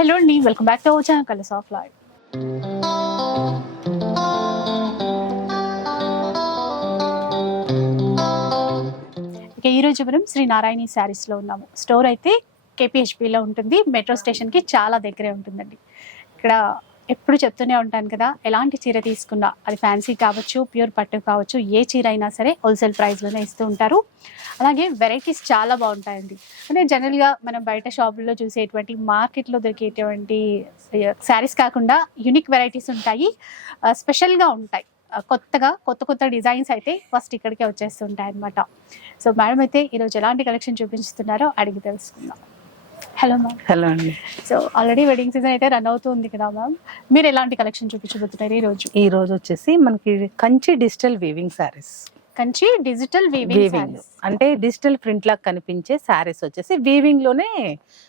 Hello అండి welcome back to our colours of life ఇక ఈ మనం శ్రీ నారాయణి శారీస్లో ఉన్నాము. స్టోర్ అయితే కేపీహెచ్పిలో ఉంటుంది. మెట్రో స్టేషన్కి చాలా దగ్గరే ఉంటుందండి. ఇక్కడ ఎప్పుడు చెప్తూనే ఉంటాను కదా ఎలాంటి చీర తీసుకున్నా అది ఫ్యాన్సీ కావచ్చు ప్యూర్ పట్టు కావచ్చు ఏ చీర అయినా సరే హోల్సేల్ ప్రైస్లోనే ఇస్తూ ఉంటారు. అలాగే వెరైటీస్ చాలా బాగుంటాయండి. అంటే జనరల్గా మనం బయట షాపుల్లో చూసేటువంటి మార్కెట్లో దొరికేటువంటి శారీస్ కాకుండా యునిక్ వెరైటీస్ ఉంటాయి. స్పెషల్గా ఉంటాయి. కొత్తగా కొత్త కొత్త డిజైన్స్ అయితే ఫస్ట్ ఇక్కడికే వచ్చేస్తుంటాయి అనమాట సో మేడం అయితే ఈరోజు ఎలాంటి కలెక్షన్ చూపించుతున్నారో అడిగి తెలుసుకుందాం. హలో మ్యామ్ హలో అండి. సో ఆల్రెడీ వెడ్డింగ్ సీజన్ అయితే రన్ అవుతుంది కదా మ్యామ్ మీరు ఎలాంటి కలెక్షన్ చూపించబోతున్నారు ఈ రోజు ఈ రోజు వచ్చేసి మనకి Kanchi digital weaving saris Kanchi digital weaving అంటే డిజిటల్ ప్రింట్ లాగా కనిపించే శారీస్ వచ్చేసి వీవింగ్లోనే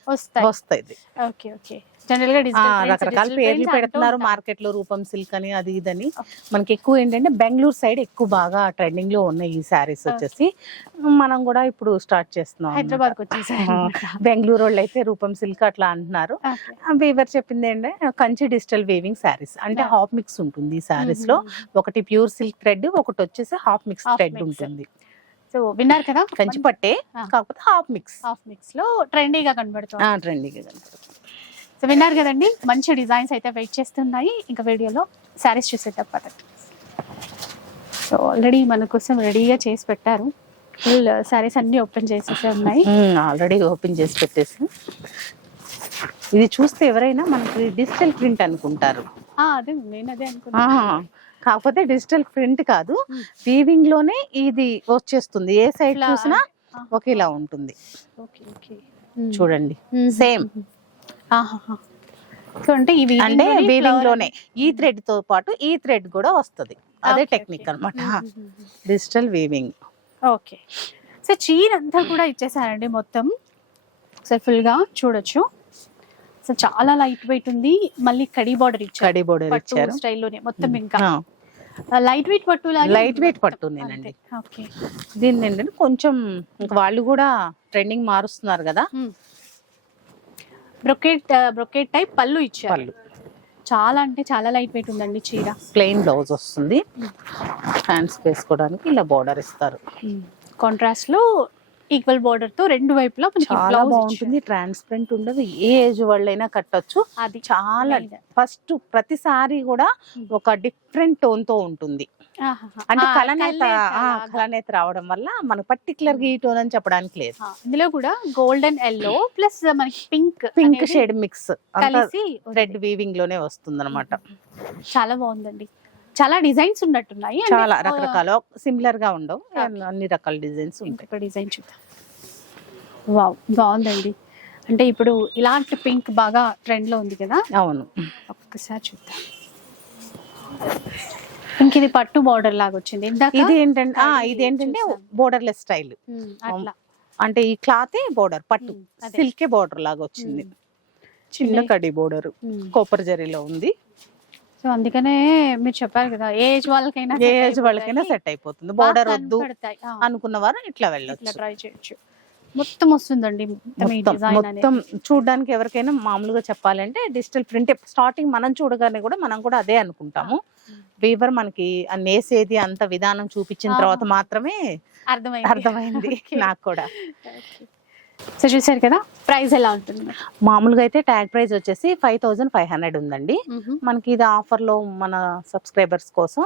వస్తాయి. వస్తాయి. ఓకే ఓకే రకరకాల పేర్లు పెడుతున్నారు మార్కెట్లో రూపం సిల్క్ అని అది ఇదని. మనకి ఎక్కువ ఏంటంటే బెంగళూరు సైడ్ ఎక్కువ బాగా ట్రెండింగ్లో ఉన్నాయి ఈ శారీస్ వచ్చేసి. మనం కూడా ఇప్పుడు స్టార్ట్ చేస్తున్నాం హైదరాబాద్ బెంగళూరు వాళ్ళు అయితే రూపం సిల్క్ అట్లా అంటున్నారు. వీవర్ చెప్పింది ఏంటంటే కంచి డిజిటల్ వీవింగ్ శారీస్. అంటే. హాఫ్ మిక్స్ ఉంటుంది ఈ శారీస్లో ఒకటి ప్యూర్ సిల్క్ థ్రెడ్ ఒకటి వచ్చేసి హాఫ్ మిక్స్ థ్రెడ్. ఉంటుంది. సో విన్నారు కదా? కంచి పట్టే. కాకపోతే హాఫ్ మిక్స్. హాఫ్ మిక్స్లో ట్రెండీగా కనబడుతుంది. ట్రెండింగ్ సో విన్నారు కదండి మంచి డిజైన్స్ అయితే వెయిట్ చేస్తున్నాయి. ఇంకా వీడియోలో శారీస్ చూసేద్దాం పదండి. సో ఆల్రెడీ మన కోసం రెడీగా చేసి పెట్టారు. ఫుల్ శారీస్ అన్ని ఓపెన్ చేసేసే ఉన్నాయి. ఆల్రెడీ ఓపెన్ చేసి పెట్టేసి. ఇది చూస్తే ఎవరైనా మనకి డిజిటల్ ప్రింట్ అనుకుంటారు. అదే నేను అదే. కాకపోతే డిజిటల్ ప్రింట్ కాదు. Hmm. వీవింగ్లోనే ఇది వచ్చేస్తుంది. ఏ సైడ్ చూసినా. ఒకేలా ఉంటుంది. చూడండి. సేమ్. సో అంటే ఇవి అంటే వీవింగ్లోనే ఈ థ్రెడ్తో పాటు ఈ థ్రెడ్ కూడా వస్తది. అదే టెక్నిక్. అన్నమాట. డిజిటల్ వీవింగ్ ఓకే సో చీర అంతా కూడా ఇచ్చేసారండి మొత్తం. సో ఫుల్గా చూడొచ్చు. సో చాలా లైట్ వెయిట్ ఉంది. మళ్ళీ కడి బార్డర్ ఇచ్చారు. కడి బోర్డర్ ఇచ్చారు. స్టైల్లోనే మొత్తం ఇంకా. లైట్ వెయిట్ పట్టు లైట్ వెయిట్ పట్టు నేనండి ఓకే దీన్ని ఏంటంటే కొంచెం ఇంక వాళ్ళు కూడా ట్రెండింగ్ మారుస్తున్నారు కదా. బ్రొకెట్ బ్రొకెట్ టైప్ పళ్ళు ఇచ్చారు. వాళ్ళు చాలా అంటే చాలా లైట్ వెయిట్ ఉందండి చీర. ప్లెయిన్ బ్లౌజ్ వస్తుంది. హ్యాండ్స్ వేసుకోవడానికి ఇలా బోర్డర్ ఇస్తారు. కాంట్రాస్ట్లో ఈక్వల్ బార్డర్తో రెండు వైపులా చాలా బాగుంటుంది. ట్రాన్స్పరెంట్ ఉండదు. ఏ ఏజ్ వాళ్ళైనా కట్టొచ్చు. అది చాలా. ఫస్ట్ ప్రతిసారి కూడా Hmm. ఒక డిఫరెంట్ టోన్తో ఉంటుంది. అంటే లాగా. కలనేత రావడం వల్ల మనకు పర్టికులర్గా ఈ టోన్ అని చెప్పడానికి లేదు. ఇందులో కూడా గోల్డెన్ ఎల్లో ప్లస్ మనకి పింక్ పింక్ షేడ్ మిక్స్ కలిసి రెడ్ వీవింగ్లోనే వస్తుంది అనమాట చాలా బాగుందండి. చాలా డిజైన్స్ ఉన్నట్టున్నాయి. చాలా రకరకాల సిమిలర్గా ఉండవు. అన్ని రకాల డిజైన్స్ ఉంటాయి. డిజైన్ చూద్దాం. వావ్ బాగుందండి. అంటే ఇప్పుడు ఇలాంటి పింక్ బాగా ట్రెండ్లో ఉంది కదా? అవును. ఒక్కసారి చూద్దాం. ఇంక ఇది పట్టు బార్డర్ లాగా వచ్చింది. ఇది ఏంటంటే ఇది ఏంటంటే చూసాను. బోర్డర్లెస్ స్టైల్ అట్లా. అంటే ఈ క్లాతే బోర్డర్ పట్టు. సిల్కే బోర్డర్ లాగా వచ్చింది. చిన్న కడి బోర్డర్. కోపర్ జరీలో ఉంది. సో అందుకనే మీరు చెప్పారు కదా ఏజ్ వాళ్ళకైనా ఏజ్ వాళ్ళకైనా సెట్ అయిపోతుంది. బోర్డర్ వద్దు అనుకున్న వారు ఇట్లా ఇట్లా వెళ్ళొచ్చు. ట్రై చేయొచ్చు. మొత్తం వస్తుందండి మొత్తం చూడడానికి ఎవరికైనా మామూలుగా చెప్పాలంటే డిజిటల్ ప్రింట్ స్టార్టింగ్ మనం చూడగానే కూడా మనం కూడా అదే అనుకుంటాము. వీవర్ మనకి ఆ నేసేది అంత విధానం చూపించిన. తర్వాత మాత్రమే అర్థమైంది. అర్థమైంది నాకు కూడా. సో చూసారు కదా ప్రైస్ ఎలా ఉంటుంది? మామూలుగా అయితే ట్యాగ్ ప్రైస్ వచ్చేసి ఫైవ్ థౌసండ్ ఫైవ్ హండ్రెడ్ ఉందండి. మనకి ఇది ఆఫర్లో మన సబ్స్క్రైబర్స్ కోసం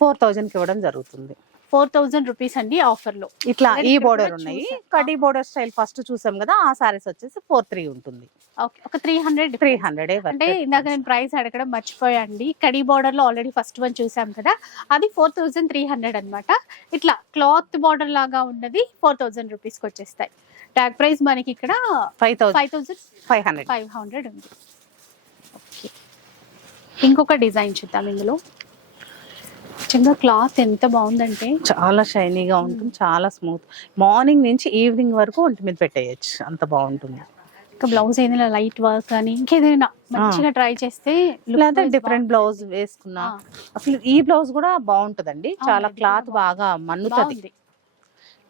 ఫోర్ థౌజండ్కి ఇవ్వడం జరుగుతుంది. ఫోర్ థౌజండ్ రూపీస్ అండి ఆఫర్లో ఇట్లా ఈ బోర్డర్ ఉన్నాయి. కడి బోర్డర్ స్టైల్ ఫస్ట్ చూసాం కదా ఆ సారీస్ వచ్చేసి ఫోర్ త్రీ ఉంటుంది. ఓకే ఒక త్రీ హండ్రెడ్ త్రీ హండ్రెడ్ అంటే ఇందాక నేను ప్రైస్ అడగడం మర్చిపోయాండి కడి బార్డర్లో ఆల్రెడీ ఫస్ట్ వన్ చూసాం కదా అది ఫోర్ థౌజండ్ త్రీ హండ్రెడ్ అనమాట ఇట్లా క్లాత్ బార్డర్ లాగా ఉన్నది ఫోర్ థౌజండ్ రూపీస్కి వచ్చేస్తాయి. ట్యాగ్ ప్రైస్ మనకి ఇక్కడ five thousand five thousand five hundred. Five hundred ఉంది. ఓకే. ఇంకొక డిజైన్ చూద్దాం ఇందులో. నిజంగా క్లాత్ ఎంత బాగుందంటే చాలా షైనీగా ఉంటుంది చాలా స్మూత్. మార్నింగ్ నుంచి ఈవినింగ్ వరకు ఒంటి మీద పెట్టేయచ్చు అంత బాగుంటుంది. ఇంకా బ్లౌజ్ ఏదైనా లైట్ వర్క్ కానీ ఇంకేదైనా మంచిగా ట్రై చేస్తే లేదా డిఫరెంట్ బ్లౌజ్ వేసుకున్నా. అసలు ఈ బ్లౌజ్ కూడా బాగుంటదండి. చాలా క్లాత్ బాగా మన్నుతుంది.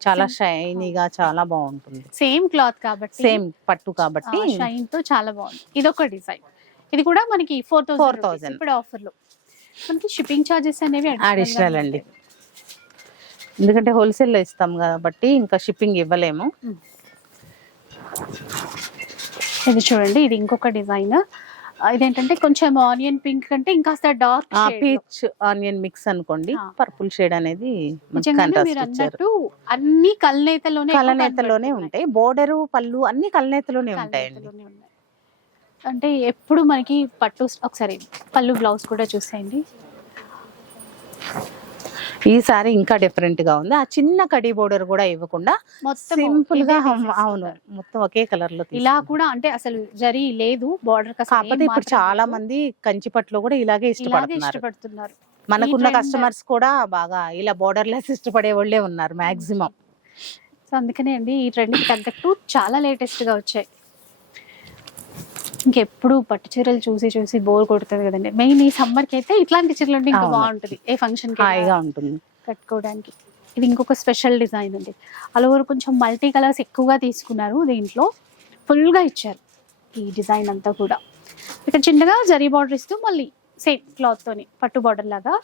చాలా షైనీగా చాలా బాగుంటుంది. సేమ్ క్లాత్ కాబట్టి సేమ్ పట్టు కాబట్టి. షైన్తో చాలా బాగుంది. ఇది ఒక డిజైన్. ఇది కూడా మనకి ఫోర్ థౌసండ్ 4,000. ఇప్పుడు ఆఫర్లో. మనకి షిప్పింగ్ చార్జెస్ అనేవి అడిషనల్ అండి ఎందుకంటే హోల్సేల్లో ఇస్తాం కాబట్టి ఇంకా షిప్పింగ్ ఇవ్వలేము. ఇది చూడండి ఇది ఇంకొక డిజైన్. ఇదేంటంటే కొంచెం ఆనియన్ పింక్ కంటే ఇంకాస్త డార్క్ పీచ్ ఆనియన్ మిక్స్ అనుకోండి. పర్పుల్ షేడ్ అనేది అన్నట్టు అన్ని కలనేతలోనే కలనేతలోనే. ఉంటాయి. బోర్డర్ పళ్ళు అన్ని కలనేతలోనే ఉంటాయండి. అంటే ఎప్పుడు మనకి పట్టు ఒకసారి పళ్ళు బ్లౌజ్ కూడా చూసేయండి. ఈ సారీ ఇంకా డిఫరెంట్గా ఉంది. ఆ చిన్న కడి బోర్డర్ కూడా ఇవ్వకుండా మొత్తం సింపుల్గా అవును. మొత్తం ఒకే కలర్లో ఇలా. కూడా అంటే అసలు జరీ లేదు బార్డర్ కాకపోతే ఇప్పుడు చాలా మంది కంచిపట్లో కూడా ఇలాగే ఇష్టపడుతున్నారు. మనకున్న కస్టమర్స్ కూడా బాగా ఇలా బోర్డర్ లెస్ ఇష్టపడే వాళ్ళే ఉన్నారు మాక్సిమం సో అందుకనే అండి ఈ ట్రెండ్కి తగ్గట్టు చాలా లేటెస్ట్గా వచ్చాయి. ఇంకెప్పుడు పట్టు చీరలు చూసి చూసి బోర్ కొడుతుంది కదండి. మెయిన్ ఈ సమ్మర్కి అయితే ఇట్లాంటి చీరలు ఉంటే ఇంకా. బాగుంటుంది. ఏ ఫంక్షన్ హాయిగా ఉంటుంది. కట్టుకోవడానికి. ఇది ఇంకొక స్పెషల్ డిజైన్ అండి. ఓవర్ కొంచెం మల్టీ కలర్స్ ఎక్కువగా తీసుకున్నారు దీంట్లో. full గా ఇచ్చారు ఈ డిజైన్ అంతా కూడా. ఇక్కడ చిన్నగా జరీ బార్డర్ ఇస్తూ మళ్ళీ సేమ్ క్లాత్ తోని పట్టు బార్డర్ లాగా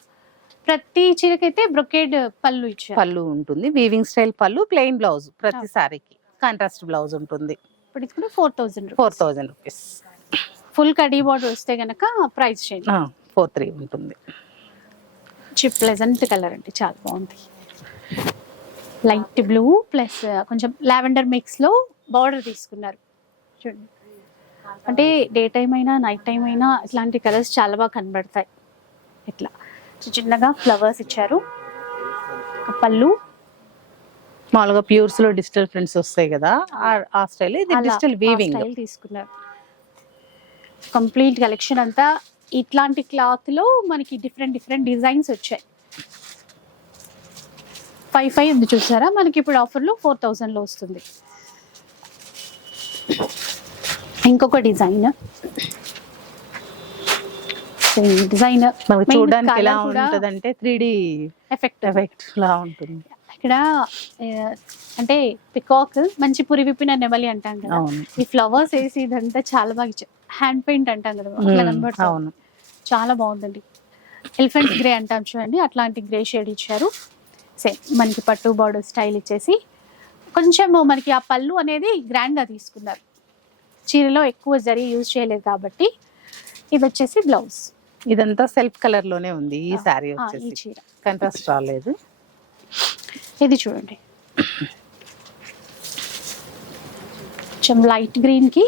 ప్రతి చీరకైతే బ్రొకేడ్ పళ్ళు ఇచ్చారు. పళ్ళు ఉంటుంది. వీవింగ్ స్టైల్ పళ్ళు ప్లెయిన్ బ్లౌజ్ ప్రతి సారీకి. కాంట్రాస్ట్ బ్లౌజ్ ఉంటుంది. ఇప్పుడు ఇది కూడా four thousand four thousand rupees. Full khadi border వస్తే గనక ప్రైస్ చేయండి ఫోర్ త్రీ ఉంటుంది. చిప్ ప్లెజెంట్ కలర్ అండి చాలా బాగుంది. లైట్ బ్లూ ప్లస్ కొంచెం లావెండర్ మిక్స్లో బార్డర్ తీసుకున్నారు. చూడండి. అంటే డే టైం అయినా నైట్ టైం అయినా ఇట్లాంటి కలర్స్ చాలా బాగా కనబడతాయి. ఇట్లా చిన్నగా ఫ్లవర్స్ ఇచ్చారు. పళ్ళు. మామూలుగా ప్యూర్స్లో డిజిటల్ ప్రింట్స్ వస్తాయి కదా ఆ- స్టైల్ ఇది డిజిటల్ వీవింగ్ తీసుకున్నారు. కంప్లీట్ కలెక్షన్ అంతా ఇట్లాంటి క్లాత్లో మనకి డిఫరెంట్ డిఫరెంట్ డిజైన్స్ వచ్చాయి. ఫైవ్ ఫైవ్ ఉంది చూసారా? మనకి ఇప్పుడు ఆఫర్లో ఫోర్ థౌజండ్లో వస్తుంది. ఇంకొక డిజైన్ డిజైన్ చూడడానికి ఎలా ఉంటదంటే త్రీ డి ఎఫెక్ట్ ఎఫెక్ట్ లా ఉంటుంది. ఇక్కడ అంటే పికాక్ మంచి పురి విప్పిన నెమలి అంటాం కదా. ఈ ఫ్లవర్స్ వేసి ఇదంతా చాలా బాగా హ్యాండ్ పెయింట్ అంటాం కదా అట్లా. కనబడుతుంది చాలా బాగుందండి. ఎలిఫెంట్ గ్రే అంటాం చూడండి అట్లాంటి గ్రే షేడ్ ఇచ్చారు. సేమ్ మనకి పట్టు బార్డర్ స్టైల్ ఇచ్చేసి. కొంచెం మనకి ఆ పళ్ళు అనేది గ్రాండ్గా తీసుకున్నారు. చీరలో ఎక్కువ జరీ యూజ్ చేయలేదు కాబట్టి ఇది వచ్చేసి బ్లౌజ్. ఇదంతా సెల్ఫ్ కలర్లోనే ఉంది ఈ సారీ వచ్చేసి. చీర. కంట్రాస్ట్ రాలేదు. ఇది చూడండి. కొంచెం లైట్ గ్రీన్కి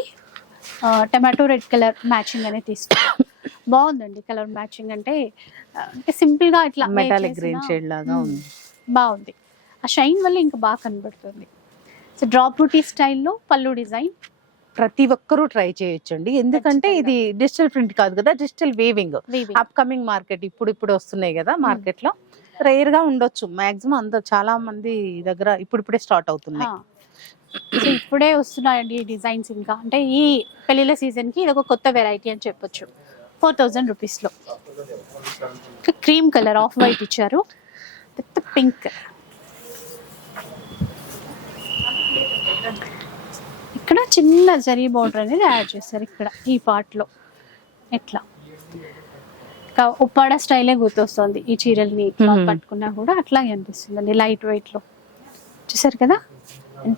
టమాటో రెడ్ కలర్ మ్యాచింగ్ అనేది తీసుకున్నాం బాగుందండి కలర్ మ్యాచింగ్ అంటే సింపుల్గా ఇట్లా మెటాలిక్ గ్రీన్ షేడ్ లాగా ఉంది. బాగుంది. ఆ షైన్ వల్ల ఇంకా బాగా కనబడుతుంది. సో డ్రాప్ బూటీ స్టైల్లో పళ్ళు డిజైన్. ప్రతి ఒక్కరూ ట్రై చేయొచ్చండి. ఎందుకంటే ఇది డిజిటల్ ప్రింట్ కాదు కదా digital weaving upcoming market ఇప్పుడు ఇప్పుడు వస్తున్నాయి కదా మార్కెట్లో రేర్గా ఉండొచ్చు. మాక్సిమం అందరు చాలా మంది దగ్గర ఇప్పుడు ఇప్పుడే స్టార్ట్ అవుతున్నాయి. సో ఇప్పుడే వస్తున్నాయండి ఈ డిజైన్స్ ఇంకా. అంటే ఈ పెళ్ళిళ్ళ సీజన్కి ఇది ఒక కొత్త వెరైటీ అని చెప్పొచ్చు. ఫోర్ థౌజండ్ రూపీస్లో క్రీమ్ కలర్ ఆఫ్ వైట్ ఇచ్చారు. With pink. ఇక్కడ చిన్న జరీ బార్డర్ అనేది యాడ్ చేస్తారు ఇక్కడ ఈ part లో ఇట్లా ఇంకా ఉప్పాడ స్టైలే గుర్తొస్తుంది ఈ చీరల్ని. పట్టుకున్నా కూడా అట్లాగే అనిపిస్తుంది లైట్ వెయిట్లో చూసారు కదా?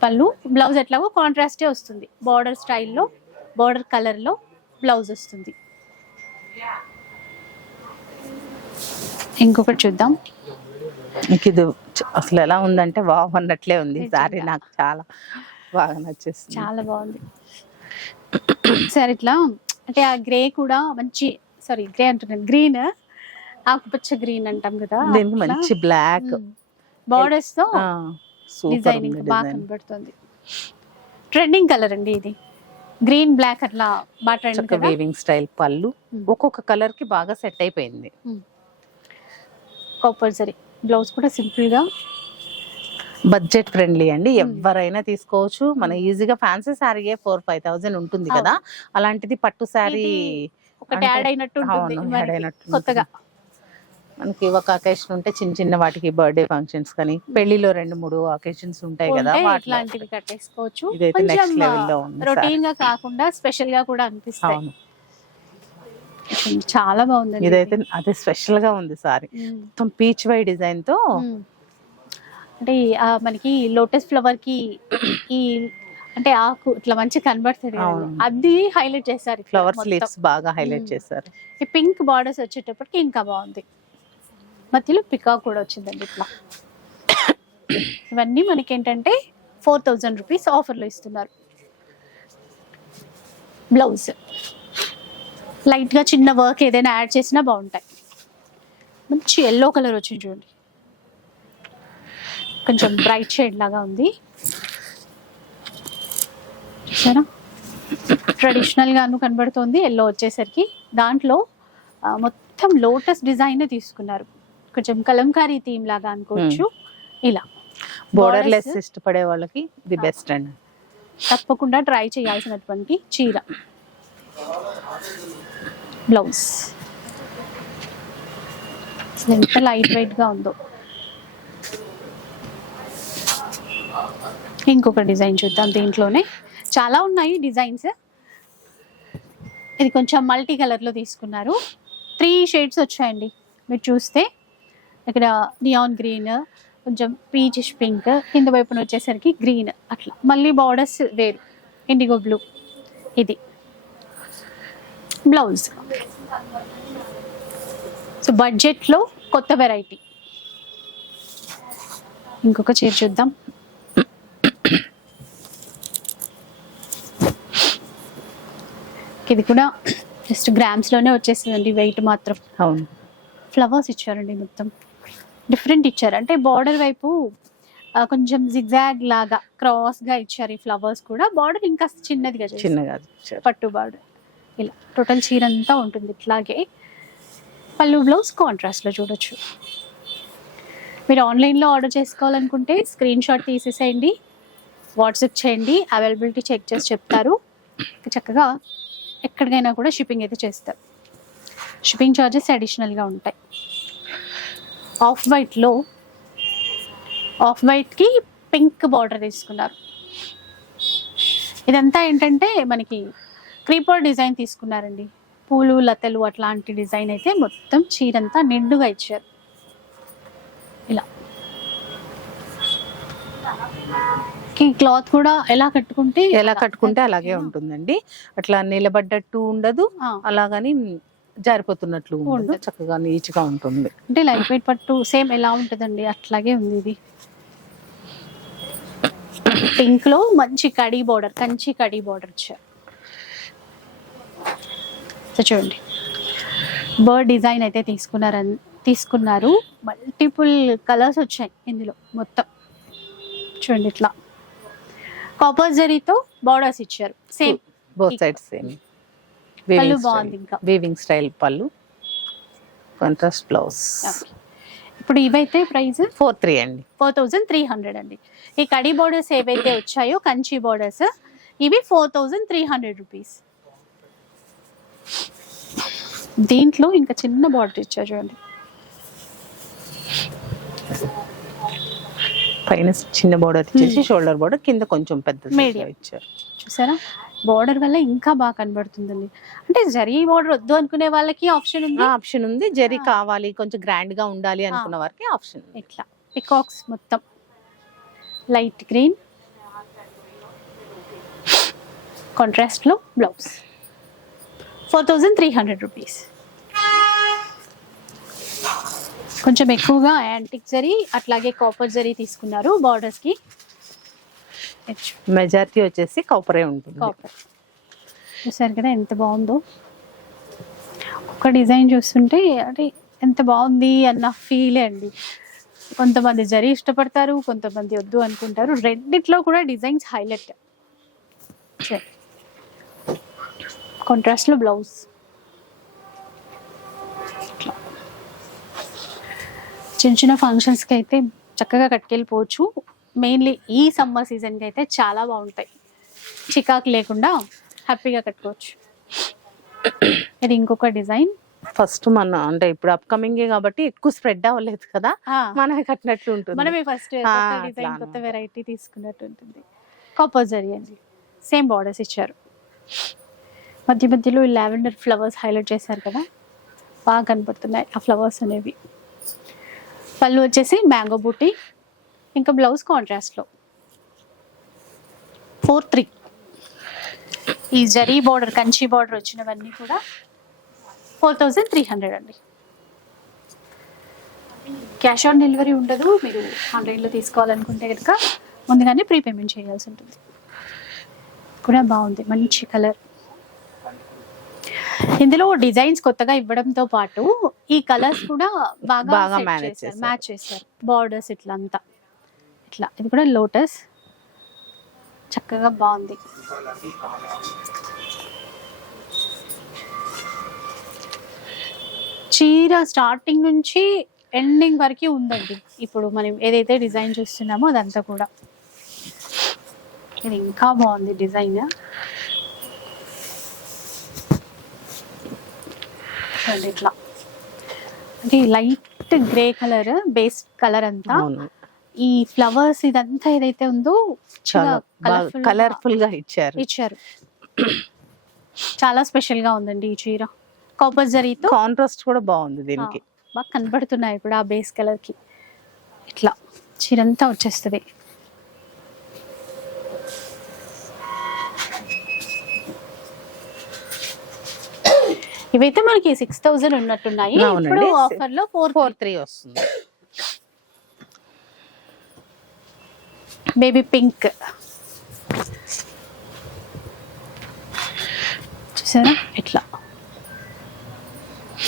పళ్ళు బ్లౌజ్ ఎట్లాగో కాంట్రాస్టే వస్తుంది. బార్డర్ స్టైల్లో బార్డర్ కలర్లో బ్లౌజ్ వస్తుంది. ఇంకొకటి చూద్దాం. ఇది అసలు ఎలా ఉందంటే వావ్ అన్నట్లే ఉంది. సారీ నాకు చాలా బాగా నచ్చేస్తుంది చాలా బాగుంది. సరే ఇట్లా అంటే ఆ గ్రే కూడా మంచి సారీ గ్రే అంటున్నాను. గ్రీన్ ఆకుపచ్చ గ్రీన్ అంటాం కదా. దీనికి మంచి బ్లాక్ బార్డర్స్తో డిజైనింగ్ బాగా కనబడుతుంది. ట్రెండింగ్ కలర్ అండి ఇది. గ్రీన్ బ్లాక్ అట్లా బాగా ట్రెండ్ వీవింగ్ స్టైల్ పళ్ళు. Hmm. ఒక్కొక్క కలర్కి బాగా సెట్ అయిపోయింది. కాపర్ సరీ బ్లౌజ్ కూడా సింపుల్గా. బడ్జెట్ ఫ్రెండ్లీ అండి. Hmm. ఎవరైనా తీసుకోవచ్చు. మన ఈజీగా fancy sari four five thousand ఉంటుంది కదా. అలాంటిది పట్టు శారీ ఒకటి యాడ్ అయినట్టు కొత్తగా. మనకి ఒక అకేషన్ ఉంటే చిన్న చిన్న వాటికి బర్త్డే ఫంక్షన్స్ కానీ పెళ్ళిలో రెండు మూడు అకేషన్స్ ఉంటాయి కదా ఇట్లాంటివి కట్టేసుకోవచ్చు ఇదైతే నెక్స్ట్ లెవెల్లో ఉంది. రొటీన్గా కాకుండా స్పెషల్గా కూడా అనిపిస్తాయి అవును చాలా బాగుందండి ఇదైతే అదే స్పెషల్గా ఉంది సారీ. మొత్తం పీచ్ వై డిజైన్తో. అంటే మనకి లోటస్ ఫ్లవర్కి ఈ అంటే ఆకు ఇట్లా మంచి కనబడుతుంది. అది హైలైట్ చేశారు ఫ్లవర్స్. లీవ్స్ బాగా హైలైట్. చేశారు ఈ పింక్ బార్డర్స్ వచ్చేటప్పటికి ఇంకా బాగుంది మధ్యలో పికాక్ కూడా వచ్చిందండి ఇట్లా. ఇవన్నీ మనకి ఏంటంటే ఫోర్ థౌజండ్ రూపీస్ ఆఫర్లో ఇస్తున్నారు. బ్లౌజ్. లైట్గా చిన్న వర్క్ ఏదైనా యాడ్ చేసినా బాగుంటాయి. మంచి ఎల్లో కలర్ వచ్చింది చూడండి. కొంచెం బ్రైట్ షేడ్ లాగా ఉంది. చూసారా ట్రెడిషనల్గాను కనబడుతోంది ఎల్లో వచ్చేసరికి. దాంట్లో మొత్తం లోటస్ డిజైన్ తీసుకున్నారు. కొంచెం కలంకారీ థీమ్ లాగా అనుకోవచ్చు. ఇలా. బోర్డర్ లెస్ ఇష్టపడే వాళ్ళకి ది బెస్ట్ అండి. తప్పకుండా ట్రై చేయాల్సినటువంటి చీర. బ్లౌజ్ ఎంత లైట్ వెయిట్గా ఉందో. ఇంకొక డిజైన్ చూద్దాం దీంట్లోనే. చాలా ఉన్నాయి డిజైన్స్. ఇది కొంచెం మల్టీ కలర్లో తీసుకున్నారు. త్రీ షేడ్స్ వచ్చాయండి. మీరు చూస్తే ఇక్కడ నియాన్ గ్రీన్ కొంచెం పీచిష్ పింక్ కింద వైపున వచ్చేసరికి గ్రీన్ అట్లా. మళ్ళీ బార్డర్స్ వేరు. ఇండిగో బ్లూ ఇది. బ్లౌజ్ సో బడ్జెట్లో కొత్త వెరైటీ ఇంకొక చీర చూద్దాం. ఇది కూడా జస్ట్ గ్రామ్స్లోనే వచ్చేస్తుందండి వెయిట్ మాత్రం. అవును. ఫ్లవర్స్ ఇచ్చారండి మొత్తం. డిఫరెంట్ ఇచ్చారు. అంటే బార్డర్ వైపు కొంచెం జిగ్జాగ్ లాగా క్రాస్గా ఇచ్చారు ఈ ఫ్లవర్స్ కూడా. బార్డర్ ఇంకా చిన్నదిగా. చిన్నగా. పట్టు బార్డర్. ఇలా టోటల్ చీర అంతా ఉంటుంది ఇట్లాగే. పళ్ళు బ్లౌజ్ కాంట్రాస్ట్లో చూడొచ్చు. మీరు ఆన్లైన్లో ఆర్డర్ చేసుకోవాలనుకుంటే స్క్రీన్ షాట్ తీసేసేయండి. వాట్సాప్ చేయండి. అవైలబిలిటీ చెక్ చేసి చెప్తారు. చక్కగా ఎక్కడికైనా కూడా షిప్పింగ్ అయితే చేస్తారు. షిప్పింగ్ ఛార్జెస్ అడిషనల్గా ఉంటాయి. ఆఫ్ వైట్లో ఆఫ్ వైట్కి పింక్ బార్డర్ తీసుకున్నారు. ఇదంతా ఏంటంటే మనకి క్రీపర్ డిజైన్ తీసుకున్నారండి. పూలు లతలు అట్లాంటి డిజైన్ అయితే మొత్తం చీరంతా నిండుగా ఇచ్చారు. ఇలా. ఈ క్లాత్ కూడా ఎలా కట్టుకుంటే ఎలా కట్టుకుంటే అలాగే ఉంటుందండి. అట్లా నిలబడ్డట్టు ఉండదు. అలాగని జారిపోతున్నట్లు. చక్కగా నీచ్గా ఉంటుంది. అంటే లైట్ వెయిట్ పట్టు సేమ్ ఎలా ఉంటుందండి? అట్లాగే ఉంది ఇది. పింక్లో మంచి కడీ బార్డర్ కంచి కడీ బార్డర్ ఇచ్చారు. చూడండి. బర్డ్ డిజైన్ అయితే తీసుకున్నారు తీసుకున్నారు. మల్టిపుల్ కలర్స్ వచ్చాయి ఇందులో మొత్తం. చూడండి ఇట్లా. కాపర్ జరీతో బార్డర్స్ ఇచ్చారు. సేమ్ బోత్ సైడ్స్ సేమ్ పళ్ళు బాగుంది ఇంకా. వీవింగ్ స్టైల్ పళ్ళు. కాంట్రాస్ట్ బ్లౌజ్ ఇప్పుడు ఇవైతే ప్రైస్? ఫోర్ త్రీ అండి. ఫోర్ థౌజండ్ త్రీ హండ్రెడ్ అండి. ఈ కడి బోర్డర్స్ ఏవైతే వచ్చాయో కంచి బోర్డర్స్ ఇవి four thousand three hundred rupees దీంట్లో ఇంకా చిన్న బార్డర్ ఇచ్చారు చూడండి. పైన చిన్న బోర్డర్ ఇచ్చేసి Hmm. షోల్డర్ బోర్డర్ కింద కొంచెం పెద్ద Medium. ఇచ్చారు. చూసారా? బార్డర్ వల్ల ఇంకా బాగా కనబడుతుందండి. అంటే జరీ బార్డర్ వద్దు అనుకునే వాళ్ళకి ఆప్షన్ ఉంది? ఆప్షన్ ఉంది. జరీ. కావాలి కొంచెం గ్రాండ్గా ఉండాలి అనుకున్న వారికి ఆప్షన్ ఇట్లా పికాక్స్ మొత్తం. లైట్ గ్రీన్ కాంట్రాస్ట్లో blouse four thousand three hundred rupees కొంచెం ఎక్కువగా యాంటిక్ జరీ అట్లాగే కాపర్ జరీ తీసుకున్నారు బార్డర్స్కి. మెజారిటీ వచ్చేసి కాపరే ఉంటుంది. కాపర్. చూసారు కదా ఎంత బాగుందో? ఒక డిజైన్ చూస్తుంటే అంటే ఎంత బాగుంది అన్న ఫీలే అండి. కొంతమంది జరీ ఇష్టపడతారు కొంతమంది వద్దు అనుకుంటారు. రెండిట్లో కూడా డిజైన్స్ హైలైట్. కాంట్రాస్ట్లో బ్లౌజ్. చిన్న చిన్న ఫంక్షన్స్కి అయితే చక్కగా కట్టుకెళ్ళిపోవచ్చు. మెయిన్లీ ఈ సమ్మర్ సీజన్కి అయితే చాలా బాగుంటాయి. చికాకు లేకుండా హ్యాపీగా కట్టుకోవచ్చు. ఇది ఇంకొక డిజైన్ ఫస్ట్ మన అంటే ఇప్పుడు అప్కమింగ్ కాబట్టి ఎక్కువ స్ప్రెడ్ అవ్వలేదు కదా? ఆ, మనకి కట్టినట్లు ఉంటుంది. మనమే ఫస్ట్ డిజైన్ కొత్త. వెరైటీ తీసుకున్నట్టు ఉంటుంది. కంపల్సరీ అండి. సేమ్ బార్డర్స్ ఇచ్చారు. మధ్య మధ్యలో లావెండర్ ఫ్లవర్స్ హైలైట్ చేశారు కదా? బాగా కనపడుతున్నాయి ఆ ఫ్లవర్స్ అనేవి. పళ్ళు వచ్చేసి మ్యాంగో బూటీ ఇంకా బ్లౌజ్ కాంట్రాస్ట్లో ఫోర్ త్రీ ఈ జరీ బార్డర్ కంచి బార్డర్ వచ్చినవన్నీ కూడా ఫోర్ థౌజండ్ త్రీ హండ్రెడ్ అండి. క్యాష్ ఆన్ డెలివరీ ఉండదు. మీరు ఆన్లైన్లో తీసుకోవాలనుకుంటే కనుక ముందుగానే ప్రీపేమెంట్ చేయాల్సి ఉంటుంది. కూడా బాగుంది. మంచి కలర్ ఇందులో డిజైన్స్ కొత్తగా ఇవ్వడంతో పాటు ఈ కలర్స్ కూడా బాగా. మ్యాచ్ చేశారు. బార్డర్స్ ఇట్లా అంతా ఇట్లా ఇది కూడా లోటస్. చక్కగా బాగుంది. చీర స్టార్టింగ్ నుంచి ఎండింగ్ వరకు ఉందండి. ఇప్పుడు మనం ఏదైతే డిజైన్ చూస్తున్నామో అదంతా కూడా. ఇది ఇంకా బాగుంది డిజైన్ ఇట్లా. అంటే light grey colour base colour అంతా ఈ ఫ్లవర్స్ ఇదంతా ఏదైతే ఉందో చాలా కలర్ఫుల్గా ఇచ్చారు. ఇచ్చారు. చాలా స్పెషల్గా ఉందండి ఈ చీర. కాపర్ జరీతో కాంట్రాస్ట్ కూడా బాగుంది దీనికి. బాగా కనబడుతున్నాయి ఇప్పుడు ఆ బేస్ కలర్కి. ఇట్లా చీరంతా వచ్చేస్తుంది. ఇవైతే మనకి సిక్స్ థౌజండ్ ఉన్నట్టున్నాయి. ఇప్పుడు ఆఫర్లో ఫోర్ ఫోర్ త్రీ వస్తుంది. బేబీ పింక్ చూసారా? ఇట్లా.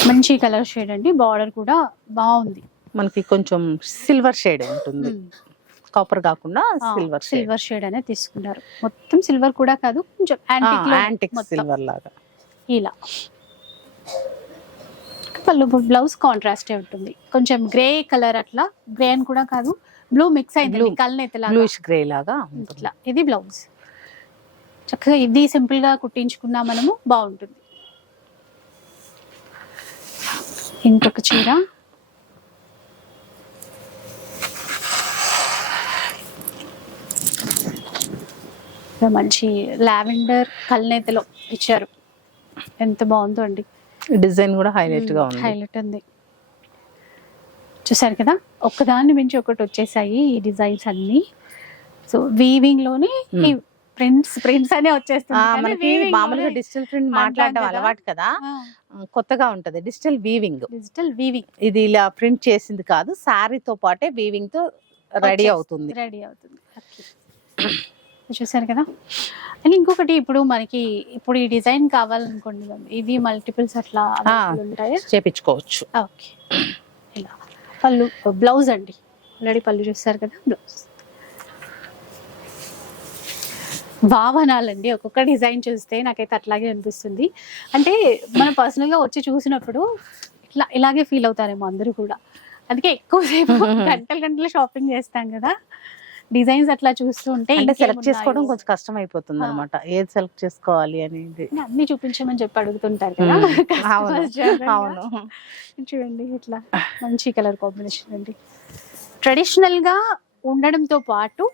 మంచి కలర్ షేడ్ అండి. బార్డర్ కూడా బాగుంది. మనకి కొంచెం సిల్వర్ షేడ్ ఉంటుంది. కాపర్ కాకుండా సిల్వర్ సిల్వర్ షేడ్ అనేది తీసుకున్నారు. మొత్తం సిల్వర్ కూడా కాదు. కొంచెం యాంటిక్ సిల్వర్ లాగా. ఇలా. పళ్ళు బ్లౌజ్ కాంట్రాస్ట్ ఉంటుంది. కొంచెం గ్రే కలర్ అట్లా. గ్రే అని కూడా కాదు. బ్లూ మిక్స్ అయింది Blue. కల్నెత్తలా బ్లూయిష్ గ్రే లాగా. ఇట్లా. ఇది బ్లౌజ్ చక్కగా ఇది సింపుల్గా కుట్టించుకున్నా మనము బాగుంటుంది. ఇంకొక చీర. మంచి లావెండర్ కల్నేతలో ఇచ్చారు. ఎంత బాగుందో అండి. డిజైన్ కూడా హైలైట్గా ఉంది. హైలైట్ ఉంది. చూసారు కదా? ఒక్కదాన్ని మించి ఒకటి వచ్చేసాయి ఈ డిజైన్స్ అన్ని. సో వీవింగ్లోనే ఈ ప్రింట్స్ ప్రింట్స్ అనే వచ్చేస్తుంది మామూలుగా డిజిటల్ ప్రింట్ మాట్లాడడం. అలవాటు కదా? కొత్తగా ఉంటది. డిజిటల్ వీవింగ్ డిజిటల్ వీవింగ్ ఇది ఇలా ప్రింట్ చేసింది కాదు శారీతో పాటే వీవింగ్తో రెడీ. అవుతుంది. రెడీ అవుతుంది. చూసారు కదా? అండ్ ఇంకొకటి ఇప్పుడు మనకి ఇప్పుడు ఈ డిజైన్ కావాలనుకోండి ఇవి మల్టిపుల్స్ అట్లా ఉంటాయి? చేపించుకోవచ్చు. ఓకే పళ్ళు బ్లౌజ్ అండి. ఆల్రెడీ పళ్ళు చూస్తారు కదా బ్లౌజ్. భావనాలండి. ఒక్కొక్క డిజైన్ చూస్తే నాకైతే అట్లాగే అనిపిస్తుంది. అంటే మనం పర్సనల్గా వచ్చి చూసినప్పుడు ఇట్లా ఇలాగే ఫీల్ అవుతారేమో అందరూ కూడా. అందుకే ఎక్కువసేపు గంటలు గంటలు షాపింగ్ చేస్తాం కదా. డిజైన్స్ అట్లా చూస్తూ ఉంటే అంటే. సెలెక్ట్ చేసుకోవడం కొంచెం కష్టం అయిపోతుంది అనమాట ఏది సెలెక్ట్ చేసుకోవాలి అనేది. అని అన్ని చూపించమని చెప్పి అడుగుతుంటారు కదా. అవును. చూడండి ఇట్లా మంచి కలర్ కాంబినేషన్ అండి. ట్రెడిషనల్గా ఉండడంతో పాటు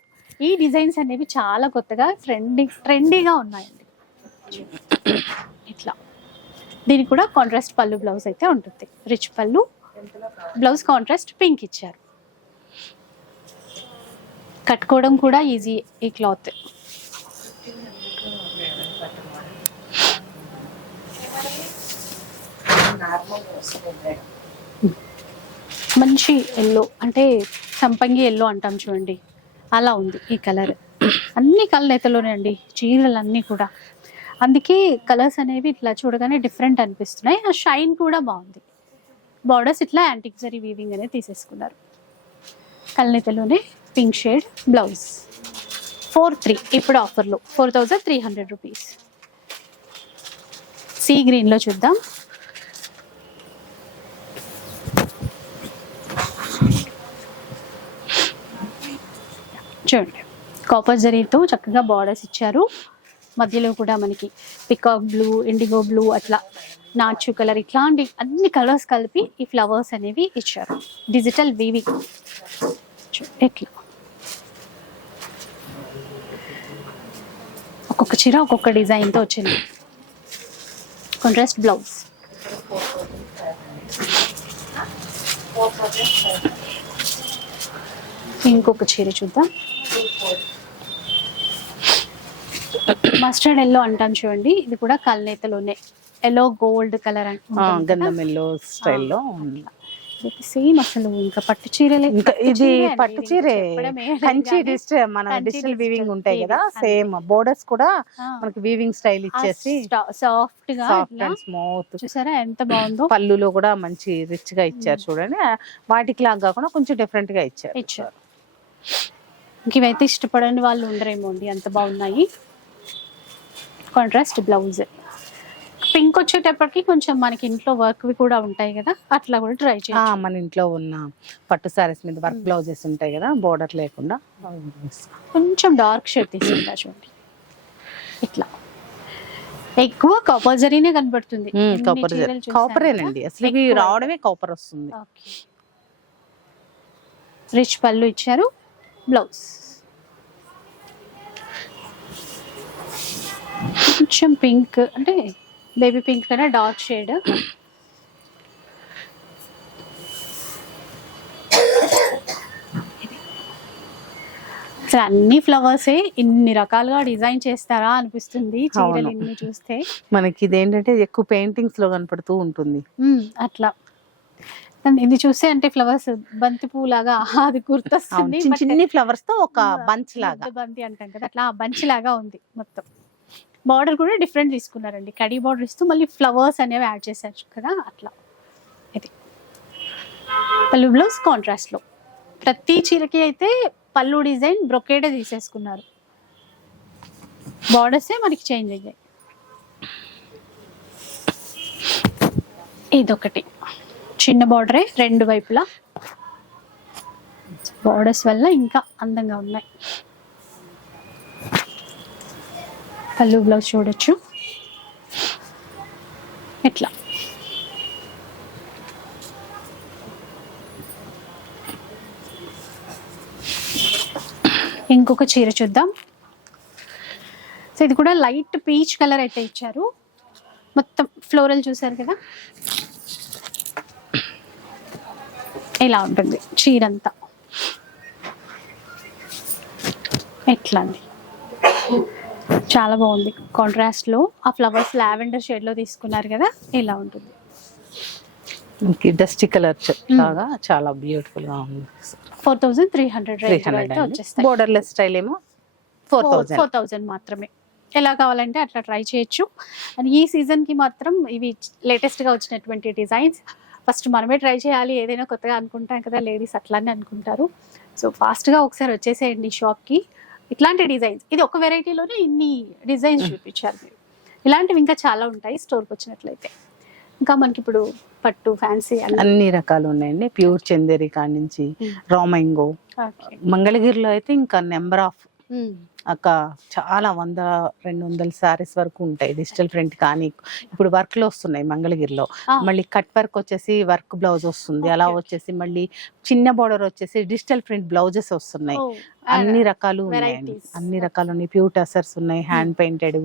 ఈ డిజైన్స్ అనేవి చాలా కొత్తగా ట్రెండింగ్ ట్రెండీగా ఉన్నాయండి. ఇట్లా. దీనికి కూడా కాంట్రాస్ట్ పళ్ళు బ్లౌజ్ అయితే ఉంటుంది. రిచ్ పళ్ళు బ్లౌజ్ కాంట్రాస్ట్ పింక్ ఇచ్చారు. కట్టుకోవడం కూడా ఈజీ ఈ క్లాత్. మంచి ఎల్లో అంటే సంపంగి ఎల్లో అంటాం చూడండి. అలా ఉంది ఈ కలర్ అన్ని కళ్ళెతలోనే అండి చీరలు అన్నీ కూడా. అందుకే కలర్స్ అనేవి ఇట్లా చూడగానే డిఫరెంట్ అనిపిస్తున్నాయి. ఆ షైన్ కూడా బాగుంది. బార్డర్స్ ఇట్లా యాంటిక్ జరీ వీవింగ్ అనేది తీసేసుకున్నారు. కళ్ళెతలోనే pink shade blouse. Four three ఇప్పుడు ఆఫర్లో. Four thousand three hundred rupees sea గ్రీన్లో చూద్దాం. చూడండి. కాపర్ జరీతో చక్కగా బార్డర్స్ ఇచ్చారు. మధ్యలో కూడా మనకి పికాక్ బ్లూ ఇండిగో బ్లూ అట్లా నాచు కలర్ ఇట్లాంటి అన్ని కలర్స్ కలిపి ఈ ఫ్లవర్స్ అనేవి ఇచ్చారు. డిజిటల్ వీవింగ్ ఎట్లా ఒక్కొక్క చీర ఒక్కొక్క డిజైన్తో వచ్చింది. Contrast blouse. ఇంకొక చీర చూద్దాం. మస్టర్డ్ ఎల్లో అంటాం చూడండి. ఇది కూడా కల్నేతలోనే ఎల్లో గోల్డ్ కలర్ ఆ, గంధం ఎల్లో స్టైల్లో సేమ్ అసలు ఇంకా పట్టు చీరలే ఇంకా ఇది పట్టు చీరే కంచి డిజిటల్ మన డిజిటల్ వీవింగ్ ఉంటాయి కదా. సేమ్ బోర్డర్స్ కూడా మనకి వీవింగ్ స్టైల్ ఇచ్చేసి సాఫ్ట్గా సాఫ్ట్ అండ్ స్మూత్ చూసారా ఎంత బాగుందో? పళ్ళులో కూడా మంచి రిచ్గా ఇచ్చారు చూడండి. వాటికి లాగా కాకుండా కొంచెం డిఫరెంట్గా ఇచ్చారు ఇచ్చారు. ఇంక ఇవైతే ఇష్టపడని వాళ్ళు ఉండరేమో అండి అంత బాగున్నాయి. కాంట్రాస్ట్ బ్లౌజ్ పింక్ వచ్చేటప్పటికి కొంచెం మనకి ఇంట్లో వర్క్ కూడా ఉంటాయి కదా అట్లా కూడా ట్రై చేయాలి మన ఇంట్లో ఉన్న పట్టు సారీస్ మీద వర్క్ బ్లౌజెస్ ఉంటాయి కదా బోర్డర్ లేకుండా. కొంచెం డార్క్ షేడ్ తీసుకుంటా చూడండి. ఇట్లా. ఎక్కువ కాపర్ జరీనే కనబడుతుంది. కాపర్ కాపరేనండి అసలు ఇవి రావడమే కాపర్ వస్తుంది. రిచ్ పళ్ళు ఇచ్చారు బ్లౌజ్. కొంచెం పింక్ అంటే బేబీ పింక్ కన్నా డార్క్ షేడ్. అసలు అన్ని ఫ్లవర్సే ఇన్ని రకాలుగా డిజైన్ చేస్తారా అనిపిస్తుంది చీరలు. ఇన్ని చూస్తే. మనకి ఇది ఏంటంటే ఎక్కువ పెయింటింగ్స్లో కనపడుతూ ఉంటుంది. అట్లా. ఇది చూస్తే అంటే ఫ్లవర్స్ బంతి పువ్వు లాగా అది గుర్తొస్తుంది చిన్న ఫ్లవర్స్తో ఒక బంచ్ లాగా. బంతి అంటాం కదా అట్లా బంచ్ లాగా ఉంది మొత్తం. బార్డర్ కూడా డిఫరెంట్ తీసుకున్నారండి. కడి బార్డర్ ఇస్తూ మళ్ళీ ఫ్లవర్స్ అనేవి యాడ్ చేశారు కదా అట్లా. ఇది. పళ్ళు బ్లౌజ్ కాంట్రాస్ట్లో. ప్రతి చీరకి అయితే పళ్ళు డిజైన్ బ్రొకేడే తీసేసుకున్నారు. బార్డర్సే మనకి చేంజ్ అయ్యాయి. ఇదొకటి. చిన్న బార్డరే రెండు వైపులా. బార్డర్స్ వల్ల ఇంకా అందంగా ఉన్నాయి. పళ్ళు బ్లౌజ్ చూడొచ్చు. ఇట్లా. ఇంకొక చీర చూద్దాం. సో ఇది కూడా లైట్ పీచ్ కలర్ అయితే ఇచ్చారు. మొత్తం ఫ్లోరల్ చూసారు కదా? ఇలా ఉంటుంది చీర అంతా ఎట్లా అండి చాలా బాగుంది. కాంట్రాస్ట్లో ఆ ఫ్లవర్స్ లావెండర్ షేడ్లో తీసుకున్నారు కదా ఇలా ఉంటుంది. డస్టీ కలర్ లాగా చాలా బ్యూటిఫుల్గా ఉంది. ఫోర్ థౌజండ్ త్రీ హండ్రెడ్ వచ్చేస్తాయి. బోర్డర్లెస్ స్టైల్ ఏమో ఫోర్ థౌసండ్ ఫోర్ థౌజండ్ మాత్రమే. ఎలా కావాలంటే అట్లా ట్రై చేయొచ్చు. అండ్ ఈ సీజన్కి మాత్రం ఇవి లేటెస్ట్గా వచ్చినటువంటి డిజైన్స్ ఫస్ట్ మనమే ట్రై చేయాలి ఏదైనా కొత్తగా అనుకుంటాం కదా లేడీస్ అట్లానే అనుకుంటారు. సో ఫాస్ట్గా ఒకసారి వచ్చేసేయండి షాప్కి. ఇట్లాంటి డిజైన్స్ ఇది ఒక వెరైటీలోనే ఇన్ని డిజైన్స్ చూపించారు మీరు ఇలాంటివి ఇంకా చాలా ఉంటాయి స్టోర్కి వచ్చినట్లయితే ఇంకా మనకి ఇప్పుడు పట్టు ఫ్యాన్సీ అన్ని రకాలు ఉన్నాయండి ప్యూర్ చందేరి కాడి నుంచి. రామైంగో. మంగళగిరిలో అయితే ఇంకా నెంబర్ ఆఫ్. అక్క చాలా వంద రెండు వందల సారీస్ వరకు ఉంటాయి డిజిటల్ ప్రింట్ కానీ ఇప్పుడు వర్క్లో వస్తున్నాయి మంగళగిరిలో. మళ్ళీ కట్ వర్క్ వచ్చేసి వర్క్ బ్లౌజ్ వస్తుంది. అలా. వచ్చేసి మళ్ళీ చిన్న బార్డర్ వచ్చేసి డిజిటల్ ప్రింట్ బ్లౌజెస్ వస్తున్నాయి. అన్ని రకాలు ఉన్నాయండి. అన్ని రకాలు ఉన్నాయి. ప్యూర్ టసర్స్ ఉన్నాయి హ్యాండ్ పెయింటెడ్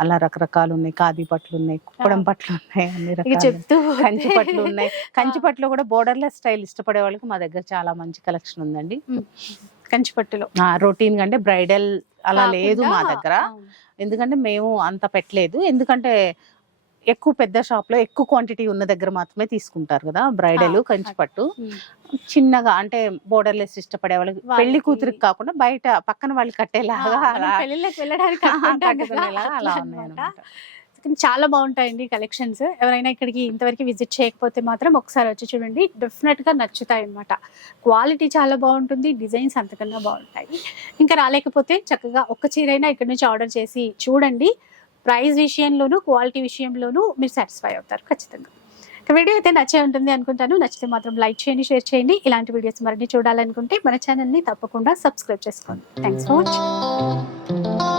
అలా రకరకాలు ఉన్నాయి. ఖాదీ పట్లు ఉన్నాయి కుప్పడం. పట్లు ఉన్నాయి అన్ని రకాలు చెప్తూ కంచి పట్లు ఉన్నాయి. కంచి పట్టులో కూడా బోర్డర్లెస్ స్టైల్ ఇష్టపడే వాళ్ళకి మా దగ్గర చాలా మంచి కలెక్షన్ ఉందండి. కంచి పట్టులో రొటీన్ అంటే బ్రైడల్ అలా లేదు మా దగ్గర. ఎందుకంటే మేము అంత పెట్టలేదు. ఎందుకంటే ఎక్కువ పెద్ద షాప్లో ఎక్కువ క్వాంటిటీ ఉన్న దగ్గర మాత్రమే తీసుకుంటారు కదా బ్రైడల్ ఆ, కంచి పట్టు ఉమ్. చిన్నగా అంటే బోర్డర్లెస్ ఇష్టపడే వాళ్ళకి పెళ్ళి కూతురికి కాకుండా బయట పక్కన వాళ్ళు కట్టేలాగా అలా ఉన్నాయి. కానీ చాలా బాగుంటాయండి కలెక్షన్స్. ఎవరైనా ఇక్కడికి ఇంతవరకు విజిట్ చేయకపోతే మాత్రం ఒకసారి వచ్చి చూడండి. డెఫినెట్గా నచ్చుతాయి అన్నమాట. క్వాలిటీ చాలా బాగుంటుంది డిజైన్స్ అంతకన్నా బాగుంటాయి. ఇంకా రాలేకపోతే చక్కగా ఒక్క చీరైనా ఇక్కడ నుంచి ఆర్డర్ చేసి చూడండి. ప్రైస్ విషయంలోనూ క్వాలిటీ విషయంలోనూ మీరు సాటిస్ఫై అవుతారు ఖచ్చితంగా. ఇక వీడియో అయితే నచ్చే ఉంటుంది అనుకుంటాను. నచ్చితే మాత్రం లైక్ చేయండి షేర్ చేయండి. ఇలాంటి వీడియోస్ మరిన్ని చూడాలనుకుంటే మన ఛానల్ని తప్పకుండా సబ్స్క్రైబ్ చేసుకోండి. Thanks for watching